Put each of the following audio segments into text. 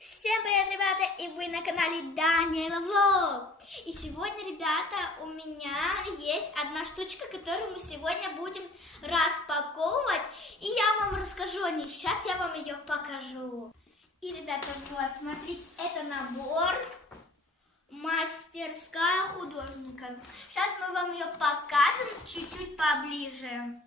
Всем привет, ребята, и вы на канале Даниэла Влог. И сегодня, ребята, у меня есть одна штучка, которую мы сегодня будем распаковывать. И я вам расскажу о ней, сейчас я вам ее покажу. И, ребята, вот, смотрите, это набор «Мастерская художника». Сейчас мы вам ее покажем чуть-чуть поближе.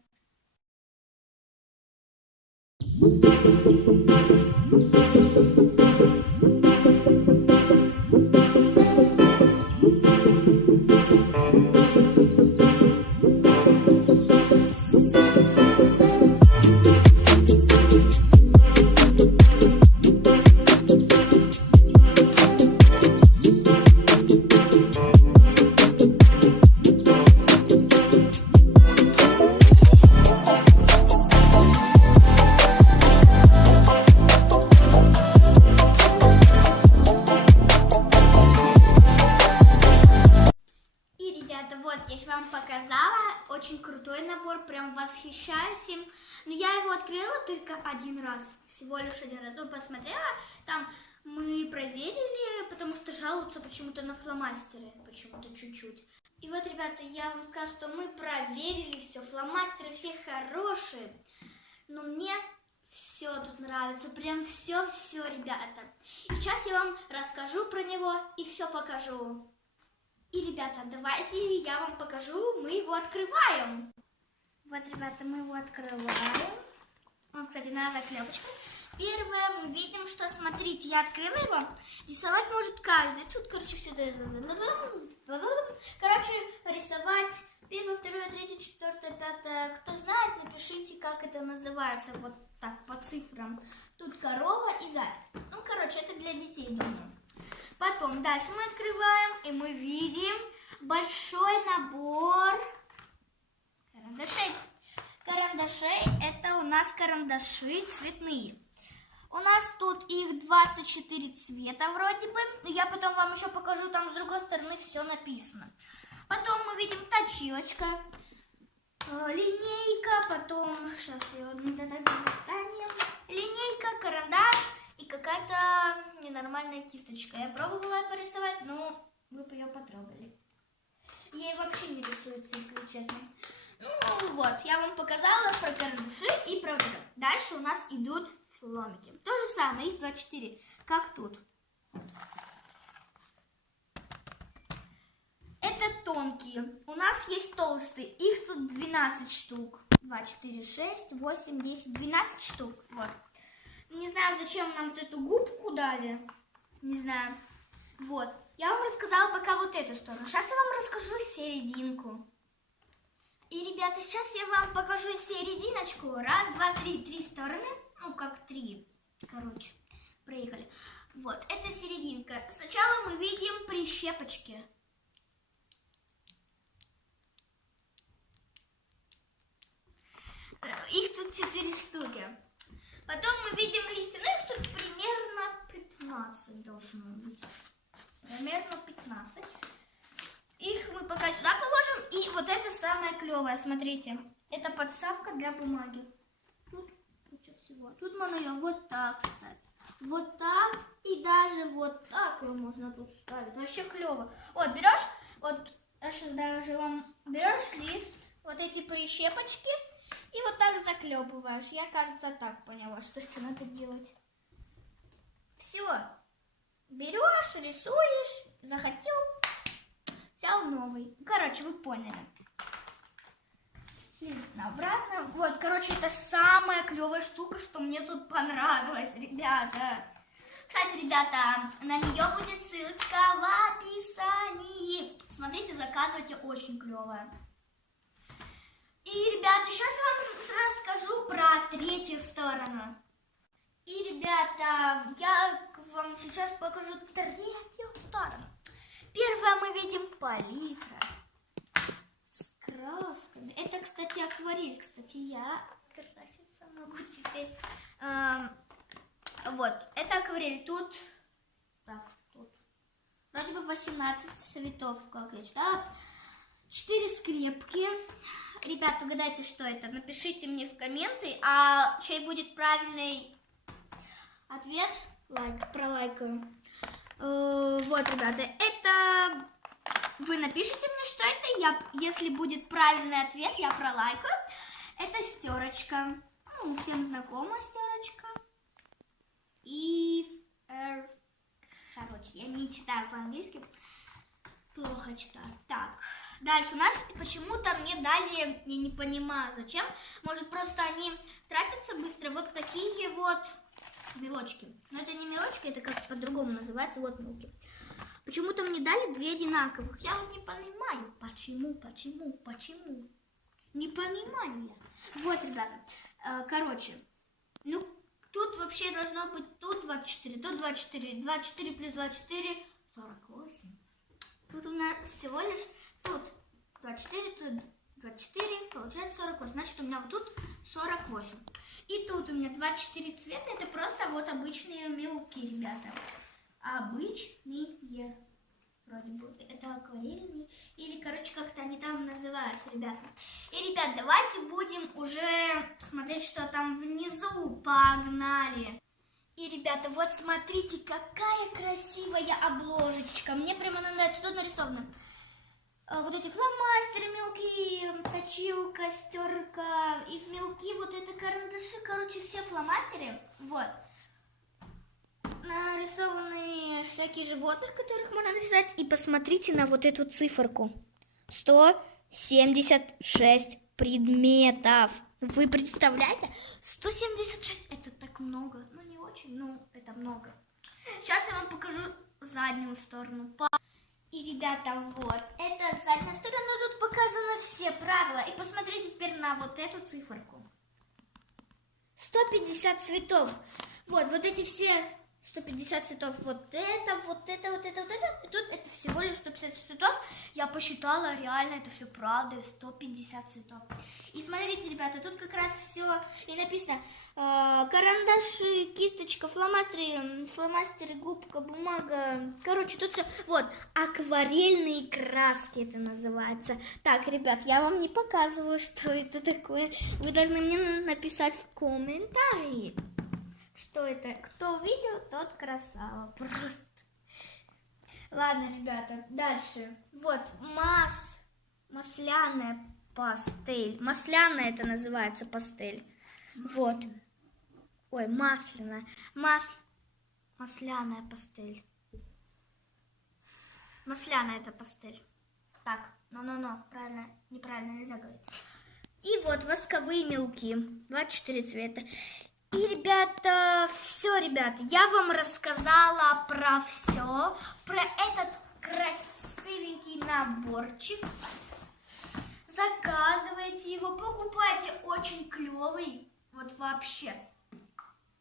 Вот, я вам показала, очень крутой набор, прям восхищаюсь им. Но я его открыла только один раз, всего лишь один раз. Ну, посмотрела, там мы проверили, потому что жалуются почему-то на фломастеры, почему-то чуть-чуть. И вот, ребята, я вам скажу, что мы проверили все, фломастеры все хорошие, но мне все тут нравится, прям все, ребята. И сейчас я вам расскажу про него и все покажу. И, ребята, давайте я вам покажу, мы его открываем. Вот, ребята, мы его открываем. Он, кстати, на заклепочку. Первое, мы видим, что, смотрите, я открыла его. Рисовать может каждый. Тут, короче, все это... Короче, рисовать первое, второе, третье, четвертое, пятое. Кто знает, напишите, как это называется. Вот так, по цифрам. Тут корова и заяц. Ну, короче, это для детей, думаю. Потом дальше мы открываем, и мы видим большой набор карандашей. Карандашей — это у нас карандаши цветные. У нас тут их 24 цвета вроде бы. Я потом вам еще покажу, там с другой стороны все написано. Потом мы видим точилочка, линейка, потом, сейчас ее достанем, линейка, карандаш. И какая-то ненормальная кисточка. Я пробовала порисовать, но вы бы ее потрогали. Ей вообще не рисуется, если честно. Ну вот, я вам показала про карандаши и про вот это. Дальше у нас идут фломики. То же самое, их 24, как тут. Это тонкие. У нас есть толстые. Их тут 12 штук. 2, 4, 6, 8, 10, 12 штук. Вот. Не знаю, зачем нам вот эту губку дали. Не знаю. Вот. Я вам рассказала пока вот эту сторону. Сейчас я вам расскажу серединку. И, ребята, сейчас я вам покажу серединочку. Раз, два, три. Три стороны. Ну, как три. Короче, проехали. Вот, это серединка. Сначала мы видим прищепочки. Их тут 4 штуки. Потом мы видим листяных, тут примерно 15 должно быть. Примерно 15. Их мы пока сюда положим. И вот это самое клевое, смотрите. Это подставка для бумаги. Тут можно ее вот так ставить. Вот так. И даже вот так ее можно тут ставить. Вообще клево. Вот, берешь, вот, даже вам берешь лист, вот эти прищепочки. И вот так заклепываешь. Я, кажется, так поняла, что это надо делать. Все. Берешь, рисуешь, захотел, взял новый. Короче, вы поняли. Обратно. Вот, короче, это самая клевая штука, что мне тут понравилось, ребята. Кстати, ребята, на нее будет ссылочка в описании. Смотрите, заказывайте, очень клевая. И, ребята, сейчас я вам расскажу про третью сторону. И, ребята, я вам сейчас покажу третью сторону. Первое, мы видим палитра с красками. Это, кстати, акварель. Кстати, я краситься могу теперь. Вот, это акварель. Тут, так, тут вроде бы 18 цветов, как я читала. 4 скрепки. Ребят, угадайте, что это? Напишите мне в комменты, а чей будет правильный ответ, пролайкаю. Вот, ребята, это... Вы напишите мне, что это. Если будет правильный ответ, я пролайкаю. Это стерочка. Ну, всем знакома стерочка. И... Короче, я не читаю по-английски. Плохо читаю. Так, дальше у нас почему-то мне дали, я не понимаю зачем. Может, просто они тратятся быстро. Вот такие вот мелочки. Но это не мелочки, это как по-другому называется. Вот мелки. Почему-то мне дали 2 одинаковых. Я вот не понимаю, почему. Не понимаю я. Вот, ребята. Короче, ну, тут вообще должно быть тут 24, тут 24. 24 плюс 24, 48. Тут у нас всего лишь тут 24, тут 24, получается 48. Значит, у меня вот тут 48. И тут у меня 24 цвета. Это просто вот обычные мелки, ребята. Обычные. Вроде бы это акварельные. Или, короче, как-то они там называются, ребята. И, ребят, давайте будем уже смотреть, что там внизу. Погнали. И, ребята, вот смотрите, какая красивая обложечка. Мне прямо нравится. Тут нарисовано вот эти фломастеры мелкие, точилка, стерка. И в мелки вот это карандаши. Короче, все фломастеры. Вот. Нарисованы всякие животных, которых можно нарисовать. И посмотрите на вот эту циферку. 176 предметов. Вы представляете? 176. Это так много. Ну, не очень, но это много. Сейчас я вам покажу заднюю сторону. И, ребята, вот. Это задняя сторона. Тут показаны все правила. И посмотрите теперь на вот эту циферку. 150 цветов. Вот эти все 150 цветов. Вот это. И тут это всего лишь 150 цветов. Я посчитала, реально, это все правда. 150 цветов. И смотрите, ребята, тут как раз все и написано. Карандаши, кисточка, фломастеры, губка, бумага. Короче, тут все. Вот, акварельные краски это называется. Так, ребят, я вам не показываю, что это такое. Вы должны мне написать в комментарии. Что это? Кто увидел, тот красава. Просто. Ладно, ребята, дальше. Вот, масляная пастель. Масляная это называется пастель. Вот. Ой, масляная. Масляная пастель. Масляная это пастель. Так, правильно, неправильно нельзя говорить. И вот восковые мелки. 24 цвета. И, ребята, все, ребята, я вам рассказала про все, про этот красивенький наборчик. Заказывайте его, покупайте, очень клевый, вот вообще,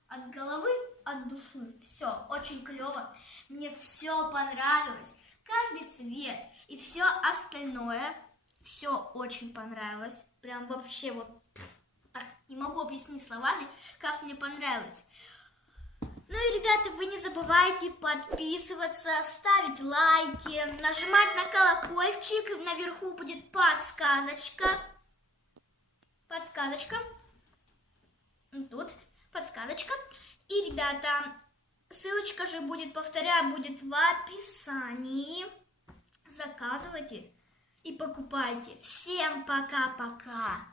от головы, от души, все, очень клево, мне все понравилось, каждый цвет и все остальное, все очень понравилось, прям вообще вот. Не могу объяснить словами, как мне понравилось. Ну и, ребята, вы не забывайте подписываться, ставить лайки, нажимать на колокольчик. Наверху будет подсказочка. Тут подсказочка. И, ребята, ссылочка же будет, повторяю, будет в описании. Заказывайте и покупайте. Всем пока-пока.